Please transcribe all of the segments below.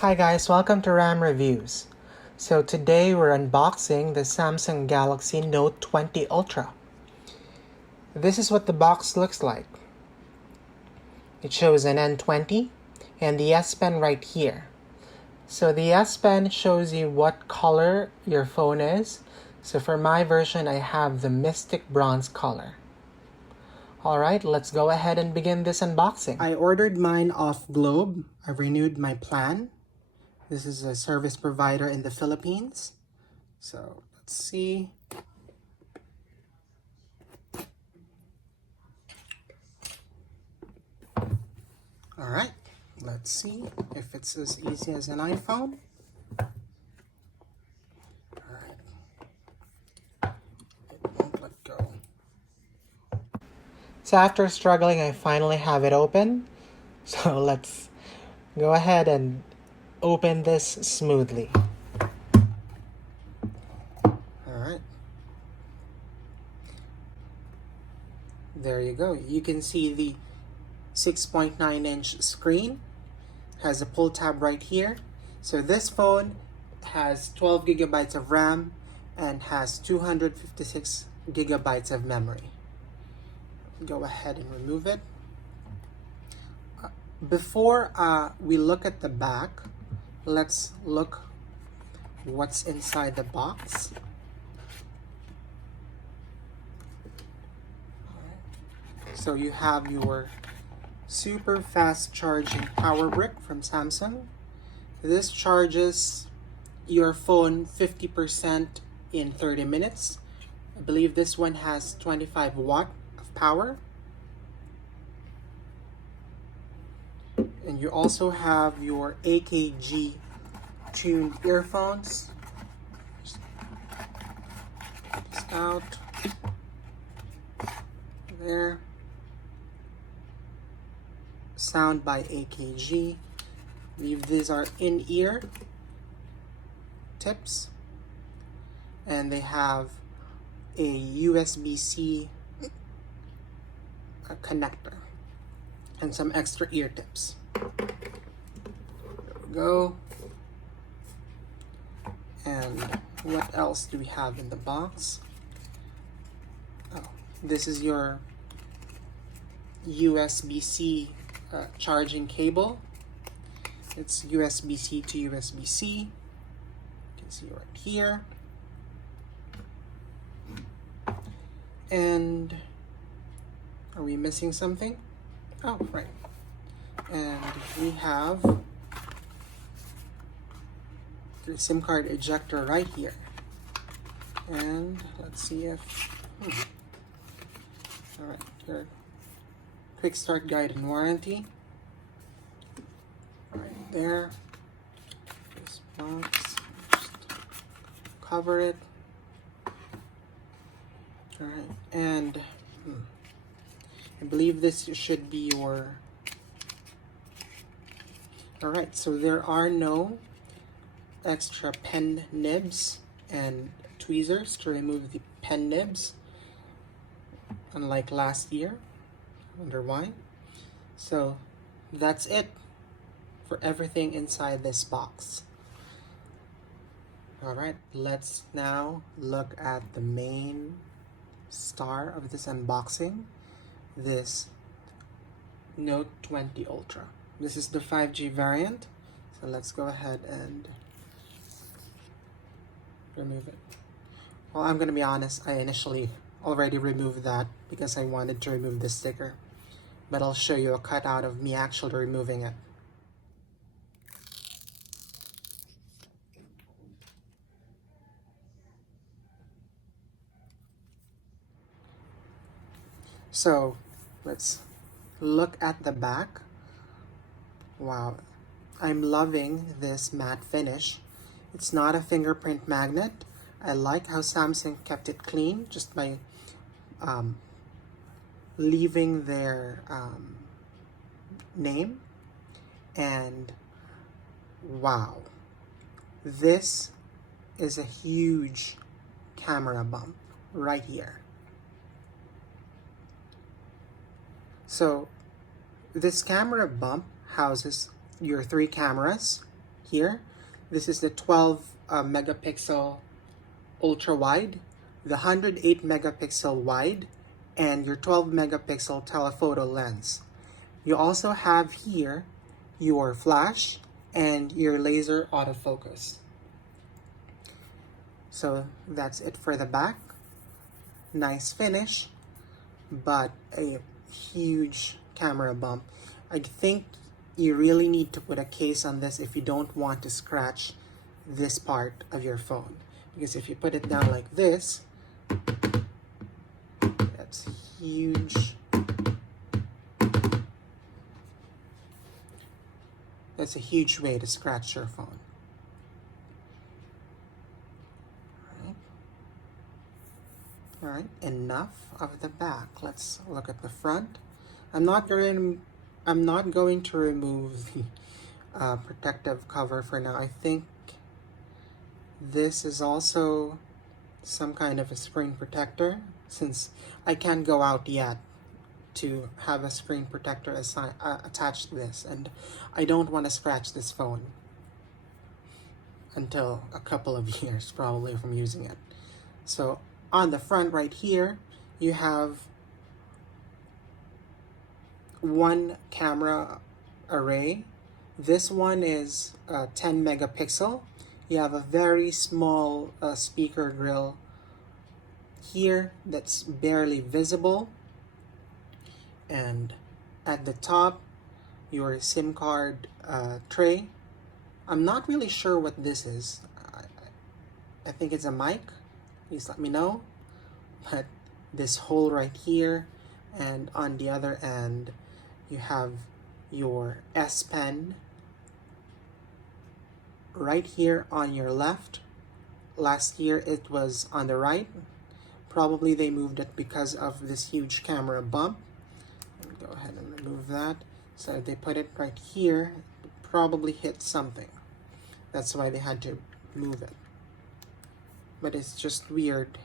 Hi guys, welcome to RAM Reviews. So today we're unboxing the Samsung Galaxy Note 20 Ultra. This is what the box looks like. It shows an N20 and the S Pen right here. So the S Pen shows you what color your phone is. So for my version, I have the Mystic Bronze color. Alright, let's go ahead and begin this unboxing. I ordered mine off Globe. I renewed my plan. This is a service provider in the Philippines. So let's see. All right, let's see if it's as easy as an iPhone. All right, it won't let go. So after struggling, I finally have it open. So let's go ahead and open this smoothly. Alright. There you go. You can see the 6.9-inch screen. Has a pull tab right here. So this phone has 12 gigabytes of RAM and has 256 gigabytes of memory. Go ahead and remove it. Before we look at the back, let's look what's inside the box. So you have your super fast charging power brick from Samsung. This charges your phone 50% in 30 minutes. I believe this one has 25 watt of power. And you also have your AKG tuned earphones. Just out there. Sound by AKG. I believe these are in-ear tips. And they have a USB-C connector and some extra ear tips. There we go. And what else do we have in the box? Oh, this is your USB-C charging cable. It's USB-C to USB-C. You can see right here. And are we missing something? Oh, right. And we have the SIM card ejector right here. And let's see if... Alright, your quick start guide and warranty. Right there. This box. Just cover it. Alright, and I believe this should be your... Alright, so there are no extra pen nibs and tweezers to remove the pen nibs, unlike last year. I wonder why. So that's it for everything inside this box. Alright, let's now look at the main star of this unboxing, this Note 20 Ultra. This is the 5G variant, so let's go ahead and remove it. Well, I'm gonna be honest, I initially already removed that because I wanted to remove the sticker, but I'll show you a cutout of me actually removing it. So let's look at the back. Wow, I'm loving this matte finish. It's not a fingerprint magnet. I like how Samsung kept it clean just by leaving their name. And wow, this is a huge camera bump right here. So this camera bump houses your 3 cameras, here. This is the 12 megapixel ultra wide, the 108 megapixel wide, and your 12 megapixel telephoto lens. You also have here your flash and your laser autofocus. So that's it for the back. Nice finish, but a huge camera bump. I think you really need to put a case on this if you don't want to scratch this part of your phone. Because if you put it down like this, that's huge. That's a huge way to scratch your phone. All right, enough of the back. Let's look at the front. I'm not going to remove the protective cover for now. I think this is also some kind of a screen protector, since I can't go out yet to have a screen protector attached to this, and I don't want to scratch this phone until a couple of years probably from using it. So on the front right here, you have one camera array. This one is 10 megapixel. You have a very small speaker grill here that's barely visible, and at the top your SIM card tray. I'm not really sure what this is. I think it's a mic. Please let me know. But this hole right here, and on the other end you have your S Pen right here on your left. Last year it was on the right. Probably they moved it because of this huge camera bump. Let me go ahead and remove that. So they put it right here. It probably hit something. That's why they had to move it. But it's just weird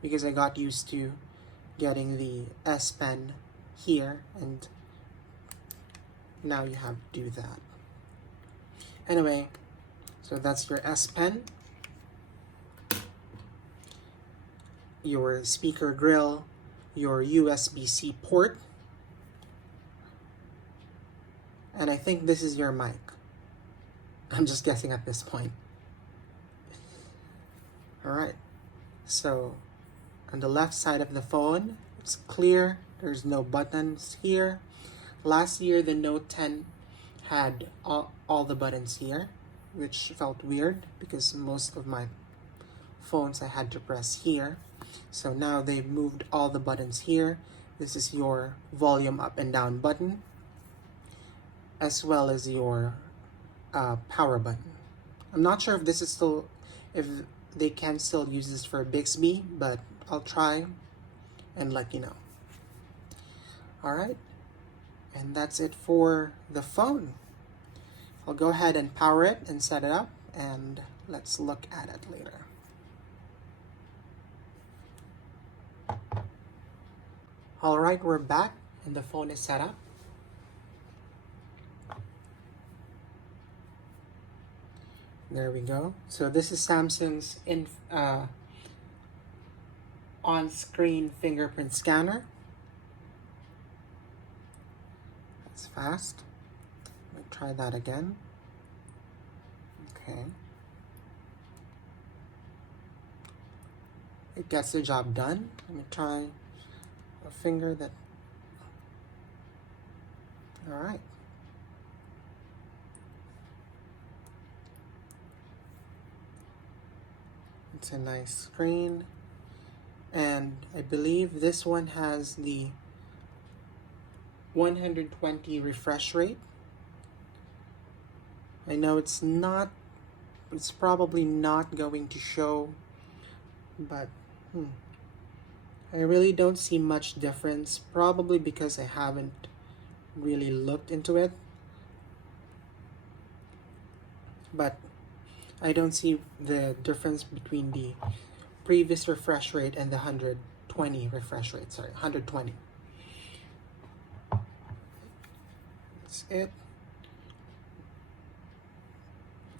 because I got used to getting the S Pen here, and now you have to do that. Anyway, so that's your S Pen, your speaker grill, your USB-C port, and I think this is your mic. I'm just guessing at this point. Alright, so on the left side of the phone, it's clear. There's no buttons here. Last year, the Note 10 had all the buttons here, which felt weird because most of my phones I had to press here. So now they've moved all the buttons here. This is your volume up and down button, as well as your power button. I'm not sure if this is still, if they can still use this for Bixby, but I'll try and let you know. All right, and that's it for the phone. I'll go ahead and power it and set it up, and let's look at it later. All right, we're back and the phone is set up. There we go. So this is Samsung's on-screen fingerprint scanner. It's fast. Let me try that again. Okay. It gets the job done. Let me try a finger that... All right. It's a nice screen, and I believe this one has the 120 refresh rate. I know it's probably not going to show, but I really don't see much difference, probably because I haven't really looked into it. But I don't see the difference between the previous refresh rate and the 120 refresh rate. Sorry, 120. That's it.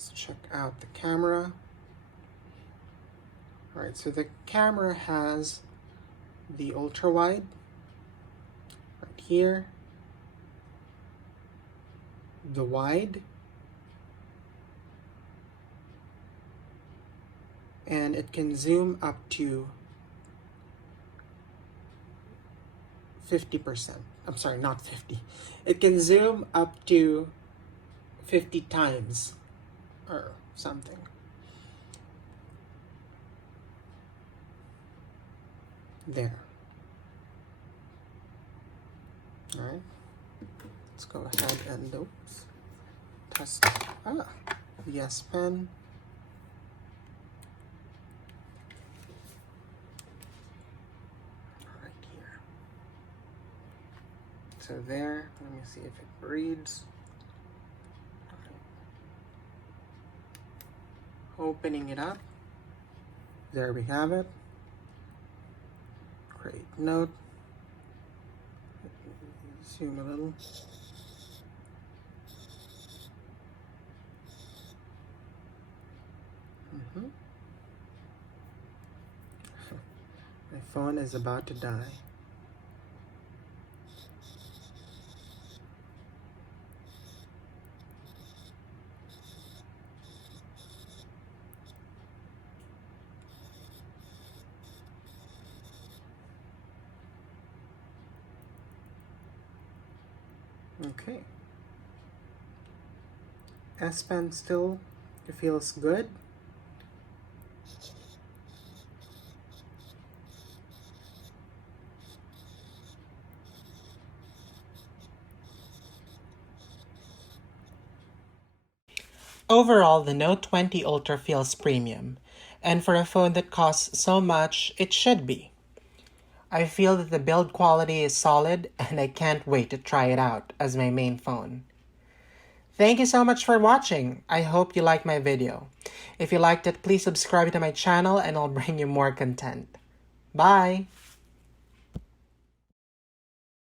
Let's check out the camera. Alright, so the camera has the ultra wide right here, the wide, and it can zoom up to 50%. I'm sorry, not 50. It can zoom up to 50 times or something. There. All right. Let's go ahead and test the S Pen. Right here. So there. Let me see if it reads. Opening it up. There we have it. Create note. Zoom a little. My phone is about to die. Okay. S Pen still feels good. Overall, the Note 20 Ultra feels premium, and for a phone that costs so much, it should be. I feel that the build quality is solid, and I can't wait to try it out as my main phone. Thank you so much for watching. I hope you liked my video. If you liked it, please subscribe to my channel and I'll bring you more content. Bye!